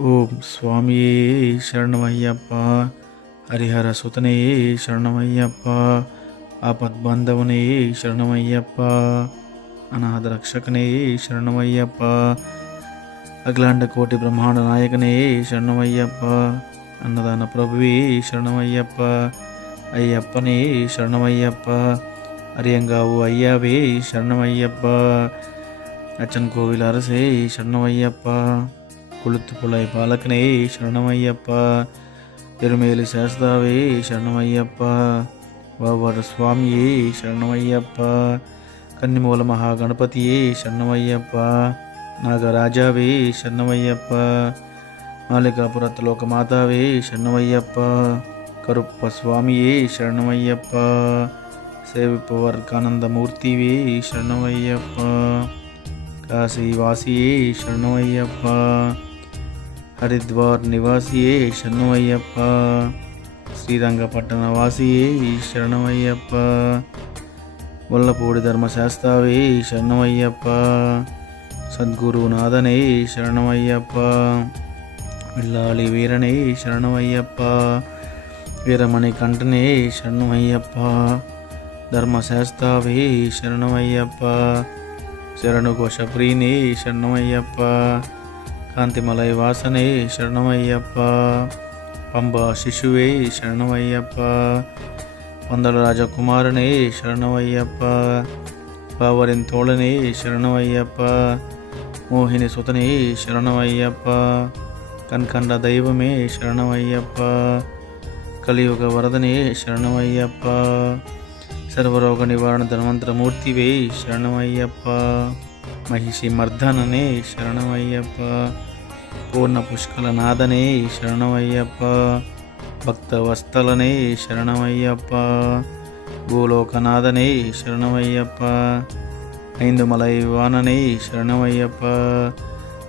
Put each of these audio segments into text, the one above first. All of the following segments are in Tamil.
ಓಂ ಸ್ವಾಮಿಯೇ ಶರಣಮಯ್ಯಪ್ಪ. ಹರಿಹರ ಸುತನೇ ಶರಣಮಯ್ಯಪ್ಪ. ಆಪದ್ಬಾಂಧವನೇ ಶರಣಮಯ್ಯಪ್ಪ. ಅನಾಥ ರಕ್ಷಕನೇ ಶರಣಮಯ್ಯಪ್ಪ. ಅಖಿಲಾಂಡ ಕೋಟಿ ಬ್ರಹ್ಮಾಂಡ ನಾಯಕನೇ ಶರಣಮಯ್ಯಪ್ಪ. ಅನ್ನದಾನ ಪ್ರಭುವೇ ಶರಣಮಯ್ಯಪ್ಪ. ಅಯ್ಯಪ್ಪನೇ ಶರಣಮಯ್ಯಪ್ಪ. ಅರಿಯಂಗಾವು ಅಯ್ಯವೇ ಶರಣಮಯ್ಯಪ್ಪ. அச்சன் கோவில் அரசே சரணமையப்பா. குளுத்து புலை பாலக்கனே சரணமையப்பா. திருமேலி சாஸ்தாவே சரணமையப்பா. வாவர சுவாமியே சரணமையப்பா. கன்னிமூல மகா கணபதியே சரணமையப்பா. நாகராஜாவே சரணமையப்பா. மாலிகாபுரத் லோக மாதாவே சரணமையப்பா. கருப்ப சுவாமியே சரணமையப்பா. சேவிப்பவர் ஆனந்த மூர்த்திவே சரணமையப்பா. ಕಾಶಿ ವಾಸಿಯೇ ಶರಣಮಯ್ಯಪ್ಪ. ಹರಿದ್ವಾರ್ ನಿವಾಸಿಯೇ ಶರಣಮಯ್ಯಪ್ಪ. ಶ್ರೀರಂಗಪಟ್ಟಣ ವಾಸಿಯೇ ಶರಣಮಯ್ಯಪ್ಪ. ವಲ್ಲಪೂಡಿ ಧರ್ಮಶಾಸ್ತ್ರವೇ ಶರಣಮಯ್ಯಪ್ಪ. ಸದ್ಗುರುನಾಥನೇ ಶರಣಮಯ್ಯಪ್ಪ. ವಿಲ್ಲಾಳಿ ವೀರನೇ ಶರಣಮಯ್ಯಪ್ಪ. ವೀರಮಣಿ ಕಂಠನೇ ಶರಣಮಯ್ಯಪ್ಪ. ಧರ್ಮಶಾಸ್ತ್ರವೇ ಶರಣಮಯ್ಯಪ್ಪ. ಶರಣು ಘೋಷಪ್ರೀನೇ ಶರಣಮಯ್ಯಪ್ಪ. ಕಾಂತಿಮಲೈ ವಾಸನೇ ಶರಣಮಯ್ಯಪ್ಪ. ಪಂಬಾ ಶಿಶುವೇ ಶರಣಮಯ್ಯಪ್ಪ. ಪಂದಳ ರಾಜಕುಮಾರನೇ ಶರಣಮಯ್ಯಪ್ಪ. ಪಾವರಿನ್ ತೋಳನೇ ಶರಣಮಯ್ಯಪ್ಪ. ಮೋಹಿನಿ ಸುತನೇ ಶರಣಮಯ್ಯಪ್ಪ. ಕನ್ಕಂಡ ದೈವಮೇ ಶರಣಮಯ್ಯಪ್ಪ. ಕಲಿಯುಗ ವರದನೇ ಶರಣಮಯ್ಯಪ್ಪ. ಸರ್ವರೋಗ ನಿವಾರಣ ಧನ್ವಂತರ ಮೂರ್ತಿವೇ ಶರಣಮಯ್ಯಪ್ಪ. ಮಹಿಷಿ ಮರ್ದನನೇ ಶರಣಮಯ್ಯಪ್ಪ. ಪೂರ್ಣ ಪುಷ್ಕಲನಾದನೇ ಶರಣಮಯ್ಯಪ್ಪ. ಭಕ್ತವಸ್ತಲನೇ ಶರಣಮಯ್ಯಪ್ಪ. ಭೂಲೋಕನಾದನೇ ಶರಣಮಯ್ಯಪ್ಪ. ಐಂದು ಮಲೈವಾನನೇ ಶರಣಮಯ್ಯಪ್ಪ.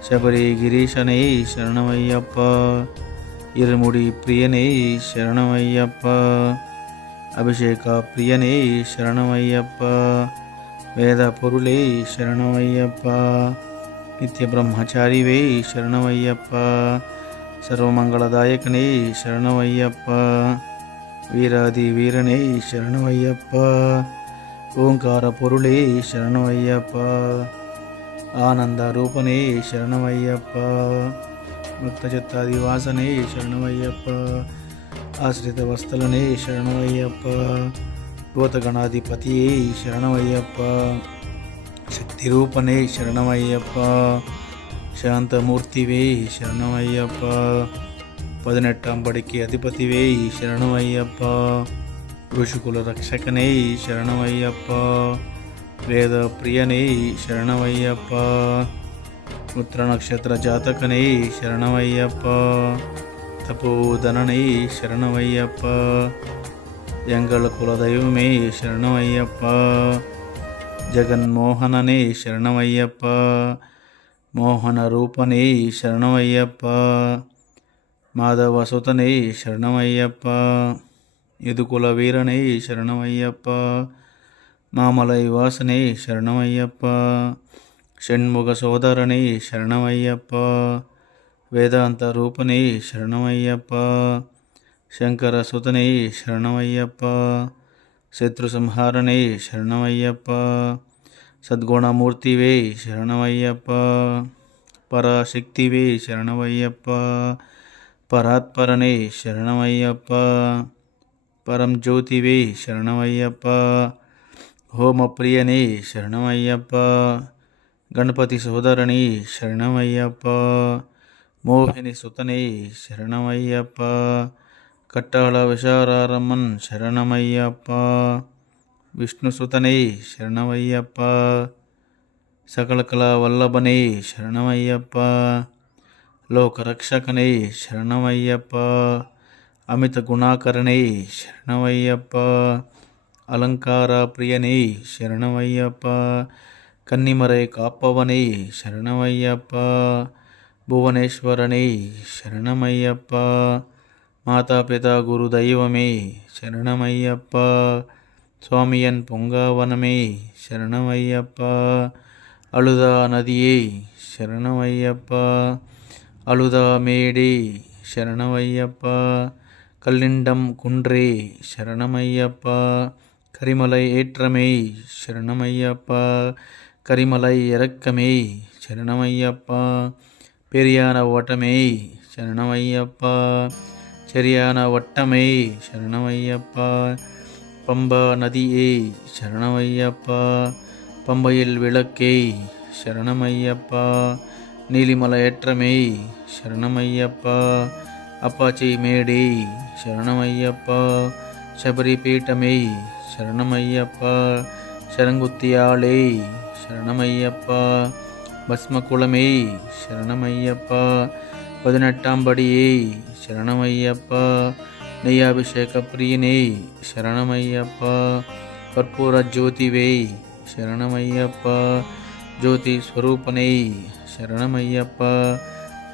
ಶಬರಿ ಗಿರೀಶನೇ ಶರಣಮಯ್ಯಪ್ಪ. ಇರುಮುಡಿ ಪ್ರಿಯನೇ ಶರಣಮಯ್ಯಪ್ಪ. ಅಭಿಷೇಕ ಪ್ರಿಯನೇ ಶರಣಮಯ್ಯಪ್ಪ. ವೇದ ಪೊರುಳೇ ಶರಣಮಯ್ಯಪ್ಪ. ನಿತ್ಯ ಬ್ರಹ್ಮಚಾರಿವೇ ಶರಣಮಯ್ಯಪ್ಪ. ಸರ್ವಮಂಗಳದಾಯಕನೇ ಶರಣಮಯ್ಯಪ್ಪ. ವೀರಾದಿ ವೀರನೇ ಶರಣಮಯ್ಯಪ್ಪ. ಓಂಕಾರ ಪೊರುಳೇ ಶರಣಮಯ್ಯಪ್ಪ. ಆನಂದ ರೂಪನೇ ಶರಣಮಯ್ಯಪ್ಪ. ಭಕ್ತಚಿತ್ತಾದಿ ವಾಸನೇ ಶರಣಮಯ್ಯಪ್ಪ. ಆಶ್ರಿತ ವಸ್ತಲನೇ ಶರಣಮಯ್ಯಪ್ಪ. ಭೂತಗಣಾಧಿಪತಿಯೇ ಶರಣಮಯ್ಯಪ್ಪ. ಶಕ್ತಿರೂಪನೇ ಶರಣಮಯ್ಯಪ್ಪ. ಶಾಂತಮೂರ್ತಿವೇ ಶರಣಮಯ್ಯಪ್ಪ. 18 ಬಡಿಕೆ ಅಧಿಪತಿವೇ ಶರಣಮಯ್ಯಪ್ಪ. ಋಷಿಕುಲ ರಕ್ಷಕನೇ ಶರಣಮಯ್ಯಪ್ಪ. ವೇದ ಪ್ರಿಯನೇ ಶರಣಮಯ್ಯಪ್ಪ. ಉತ್ತರ ನಕ್ಷತ್ರ ಜಾತಕನೇ ಶರಣಮಯ್ಯಪ್ಪ. ತಪೋಧನನೇ ಶರಣಮಯ್ಯಪ್ಪ. ಎಂಗಳ ಕುಲದೈವಮೇ ಶರಣಮಯ್ಯಪ್ಪ. ಜಗನ್ಮೋಹನನೇ ಶರಣಮಯ್ಯಪ್ಪ. ಮೋಹನ ರೂಪನೇ ಶರಣಮಯ್ಯಪ್ಪ. ಮಾಧವ ಸುತನೇ ಶರಣಮಯ್ಯಪ್ಪ. ಯದುಕುಲ ವೀರನೇ ಶರಣಮಯ್ಯಪ್ಪ. ಮಾಮಲೈ ವಾಸನೇ ಶರಣಮಯ್ಯಪ್ಪ. ಷಣ್ಮುಗ ಸೋದರನೇ ಶರಣಮಯ್ಯಪ್ಪ. ವೇದಾಂತ ರೂಪನೇ ಶರಣಮಯ್ಯಪ್ಪ. ಶಂಕರ ಸುತನೇ ಶರಣಮಯ್ಯಪ್ಪ. ಶತ್ರು ಸಂಹಾರನೇ ಶರಣಮಯ್ಯಪ್ಪ. ಸದ್ಗುಣಮೂರ್ತಿವೇ ಶರಣಮಯ್ಯಪ್ಪ. ಪರಾಶಕ್ತಿವೇ ಶರಣಮಯ್ಯಪ್ಪ. ಪರಾತ್ಪರನೇ ಶರಣಮಯ್ಯಪ್ಪ. ಪರಂಜ್ಯೋತಿವೇ ಶರಣಮಯ್ಯಪ್ಪ. ಹೋಮಪ್ರಿಯನೇ ಶರಣಮಯ್ಯಪ್ಪ. ಗಣಪತಿ ಸೋದರನೇ ಶರಣಮಯ್ಯಪ್ಪ. ಮೋಹಿನಿ ಸುತನೇ ಶರಣಮಯ್ಯಪ್ಪ. ಕಟ್ಟಾಳ ವಿಶಾರಾರಮನ್ ಶರಣಮಯ್ಯಪ್ಪ. ವಿಷ್ಣು ಸುತನೇ ಶರಣಮಯ್ಯಪ್ಪ. ಸಕಲ ಕಲಾ ವಲ್ಲಭನೇ ಶರಣಮಯ್ಯಪ್ಪ. ಲೋಕರಕ್ಷಕನೇ ಶರಣಮಯ್ಯಪ್ಪ. ಅಮಿತ ಗುಣಾಕರನೇ ಶರಣಮಯ್ಯಪ್ಪ. ಅಲಂಕಾರ ಪ್ರಿಯನೇ ಶರಣಮಯ್ಯಪ್ಪ. ಕನ್ನಿಮರೆ ಕಾಪ್ಪವನೇ ಶರಣಮಯ್ಯಪ್ಪ. ಭುವನೇಶ್ವರನೇ ಶರಣಮಯ್ಯಪ್ಪ. ಮಾತಾಪಿತಾ ಗುರುದೈವಮೇ ಶರಣಮಯ್ಯಪ್ಪ. ಸ್ವಾಮಿಯನ್ ಪುಂಗಾವನಮೇ ಶರಣಮಯ್ಯಪ್ಪ. ಅಳುದ ನದಿಯೇ ಶರಣಮಯ್ಯಪ್ಪ. அழுதா மேடே சரணமையப்பா, கல்லிண்டம் குன்றே சரணமையப்பா, கரிமலை ஏற்றமே சரணமையப்பா, கரிமலை இறக்கமே சரணமையப்பா, பெரியான ஓட்டமே சரணமையப்பா, சரியான வட்டமே சரணமையப்பா, பம்பா நதியே சரணமையப்பா, பம்பையில் விளக்கே சரணமையப்பா, நீலிமலை ஏற்றமே சரணமையப்பா, அப்பாச்சி மேடே சரணமையப்பா, சபரி பீட்டமே சரணமையப்பா, சரங்குத்தியாளே சரணமையப்பா, பஸ்மகுளமே சரணமையப்பா, 18ஆம் படியே சரணமையப்பா, நெய்யாபிஷேக பிரியனே சரணமையப்பா, கற்பூர ஜோதிவே சரணமையப்பா, ஜோதி ஸ்வரூபனே சரணமையப்பா,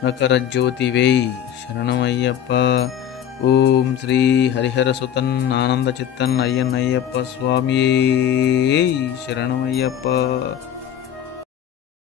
மகர ஜோதிவே சரணமையப்பா, ஓம் ஸ்ரீ ஹரிஹர சுதன் ஆனந்த சித்தன் ஐயன் ஐயப்ப சுவாமியே சரணமையப்பா.